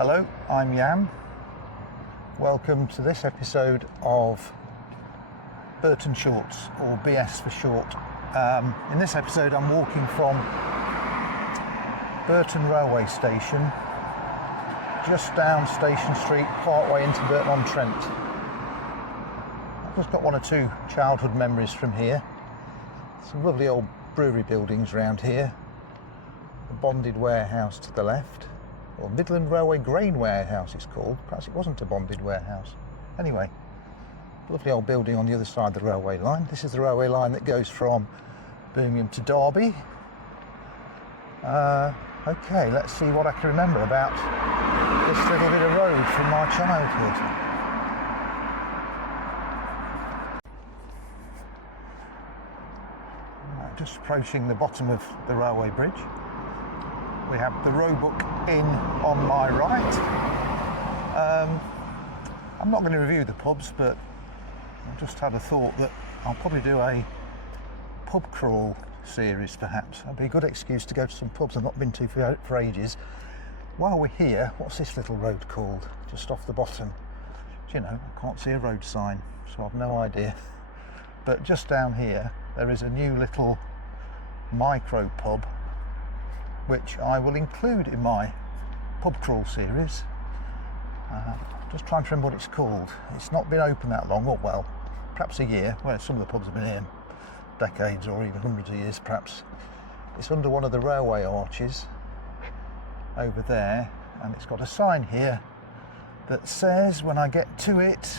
Hello, I'm Jan. Welcome to this episode of Burton Shorts, or BS for short. In this episode I'm walking from Burton Railway Station, just down Station Street, part way into Burton-on-Trent. I've just got one or two childhood memories from here. Some lovely old brewery buildings around here. The bonded warehouse to the left, or Midland Railway Grain Warehouse it's called. Perhaps it wasn't a bonded warehouse. Anyway, lovely old building on the other side of the railway line. This is the railway line that goes from Birmingham to Derby. Okay, let's see what I can remember about this little bit of road from my childhood. Just approaching the bottom of the railway bridge. We have the Roebuck Inn on my right. I'm not going to review the pubs, but I just had a thought that I'll probably do a pub crawl series perhaps. That'd be a good excuse to go to some pubs I've not been to for ages. While we're here, what's this little road called? Just off the bottom. Do you know, I can't see a road sign, so I've no idea. But just down here, there is a new little micro pub, which I will include in my pub crawl series. Just trying to remember what it's called. It's not been open that long, or well, perhaps a year, where some of the pubs have been here decades or even hundreds of years perhaps. It's under one of the railway arches over there, and it's got a sign here that says, when I get to it,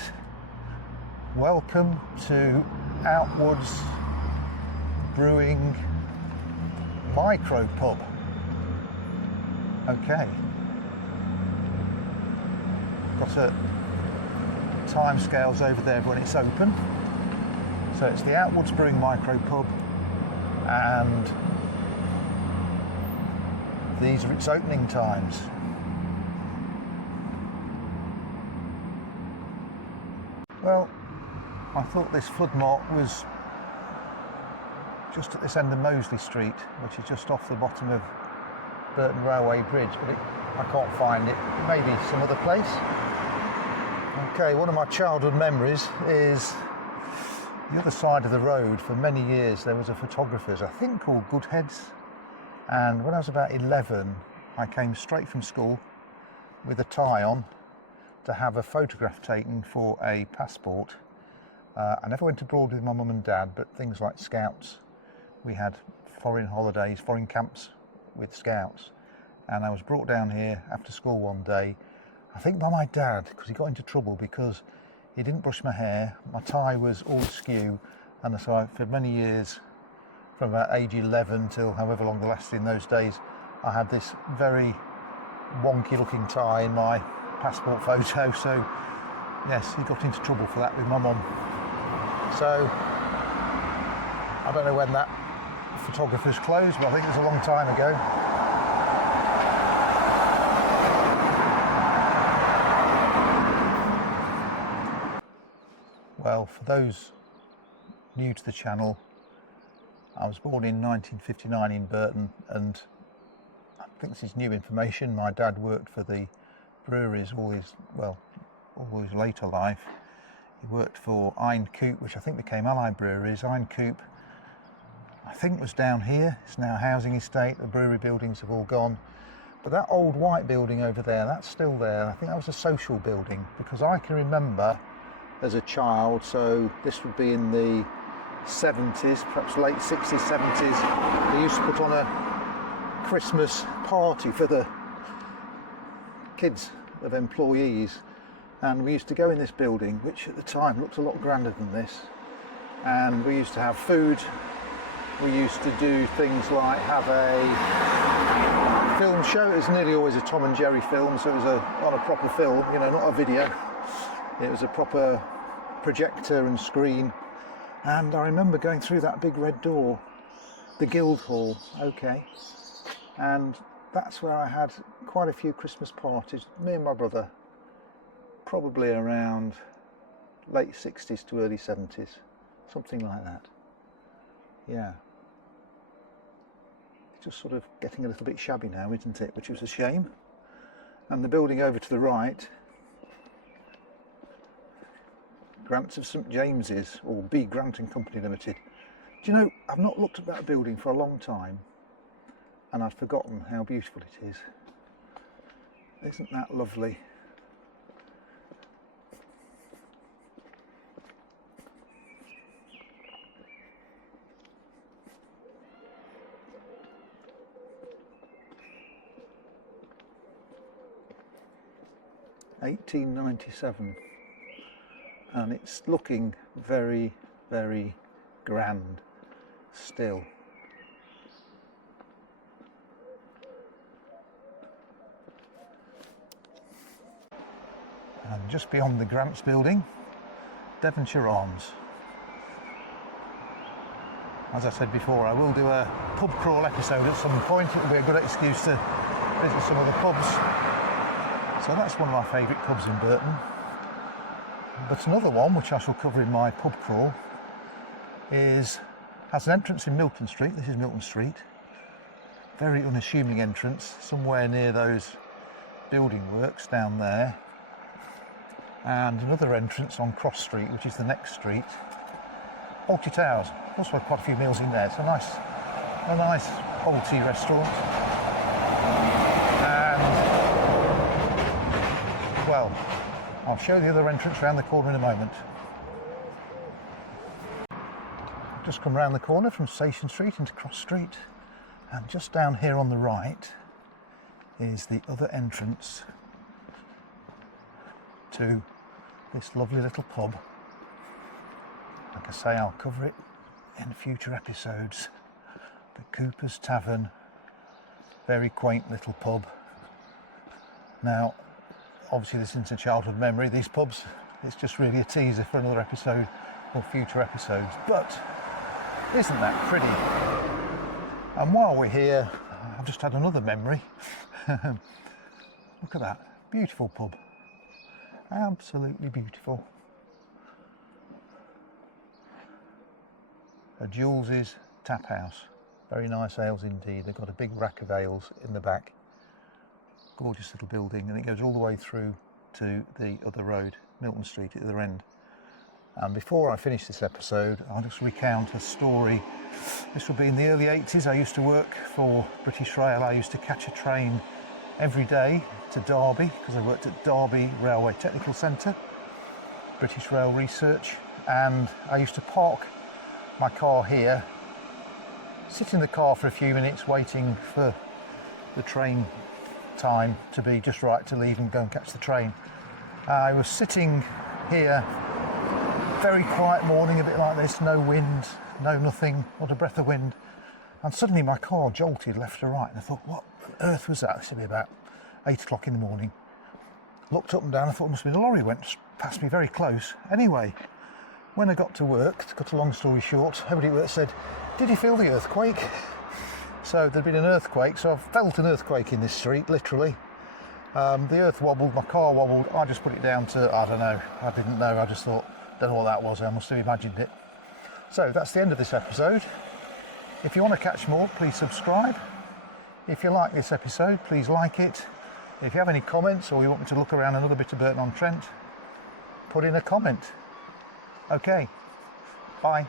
welcome to Outwards Brewing Micro Pub. Okay. Got a time scales over there when it's open. So it's the Outwards Brewing Micro Pub, and these are its opening times. Well, I thought this flood mark was just at this end of Moseley Street, which is just off the bottom of Burton Railway Bridge, but I can't find it. Maybe some other place. Okay, one of my childhood memories is the other side of the road. For many years there was a photographer's, I think called Goodhead's, and when I was about 11 I came straight from school with a tie on to have a photograph taken for a passport. I never went abroad with my mum and dad, but things like scouts, we had foreign holidays, foreign camps with scouts, and I was brought down here after school one day, I think by my dad, because he got into trouble because he didn't brush my hair, my tie was all askew, and so for many years, from about age 11 till however long it lasted in those days, I had this very wonky looking tie in my passport photo. So yes, he got into trouble for that with my mum. So I don't know when that photographer's closed, but I think it was a long time ago. Well, for those new to the channel, I was born in 1959 in Burton, and I think this is new information. My dad worked for the breweries all his later life. He worked for Ind Coope, which I think became Allied Breweries. Ind Coope, I think, was down here. It's now a housing estate. The brewery buildings have all gone. But that old white building over there, that's still there. I think that was a social building, because I can remember as a child, so this would be in the 70s, perhaps late 60s, 70s, they used to put on a Christmas party for the kids of employees, and we used to go in this building, which at the time looked a lot grander than this, and we used to have food. We used to do things like have a film show. It was nearly always a Tom and Jerry film, so it was on a proper film, you know, not a video. It was a proper projector and screen, and I remember going through that big red door, the Guildhall, okay, and that's where I had quite a few Christmas parties, me and my brother, probably around late 60s to early 70s, something like that. Yeah. It's just sort of getting a little bit shabby now, isn't it? Which was a shame. And the building over to the right, Grants of St James's, or B. Grant and Company Limited. Do you know, I've not looked at that building for a long time, and I've forgotten how beautiful it is. Isn't that lovely? (1897), and it's looking very, very grand still. And just beyond the Grants building, Devonshire Arms. As I said before, I will do a pub crawl episode at some point. It'll be a good excuse to visit some of the pubs. So that's one of my favourite pubs in Burton. But another one, which I shall cover in my pub crawl, has an entrance in Milton Street. This is Milton Street. Very unassuming entrance, somewhere near those building works down there. And another entrance on Cross Street, which is the next street. Balti Towers. Also had quite a few meals in there. It's a nice Balti restaurant. Well, I'll show the other entrance around the corner in a moment. Just come round the corner from Station Street into Cross Street, and just down here on the right is the other entrance to this lovely little pub. Like I say, I'll cover it in future episodes. The Cooper's Tavern, very quaint little pub. Now, obviously this isn't a childhood memory, these pubs, it's just really a teaser for another episode or future episodes, but isn't that pretty? And while we're here, I've just had another memory. Look at that, beautiful pub, absolutely beautiful. A Jules's Tap House, very nice ales indeed. They've got a big rack of ales in the back. Gorgeous little building, and it goes all the way through to the other road, Milton Street at the other end. And before I finish this episode, I'll just recount a story. This will be in the early 80s. I used to work for British Rail. I used to catch a train every day to Derby, because I worked at Derby Railway Technical Centre, British Rail Research, and I used to park my car here, sit in the car for a few minutes waiting for the train time to be just right to leave and go and catch the train. I was sitting here, very quiet morning, a bit like this, no wind, no nothing, not a breath of wind, and suddenly my car jolted left to right, and I thought, what on earth was that? This would be about 8 o'clock in the morning. Looked up and down, I thought it must have been a lorry, went past me very close. Anyway, when I got to work, to cut a long story short, everybody at work said, "Did you feel the earthquake?" So there'd been an earthquake, so I've felt an earthquake in this street, literally. The earth wobbled, my car wobbled, I just put it down to, I don't know, I didn't know, I just thought, don't know what that was, I must have imagined it. So that's the end of this episode. If you want to catch more, please subscribe. If you like this episode, please like it. If you have any comments or you want me to look around another bit of Burton-on-Trent, put in a comment. Okay, bye.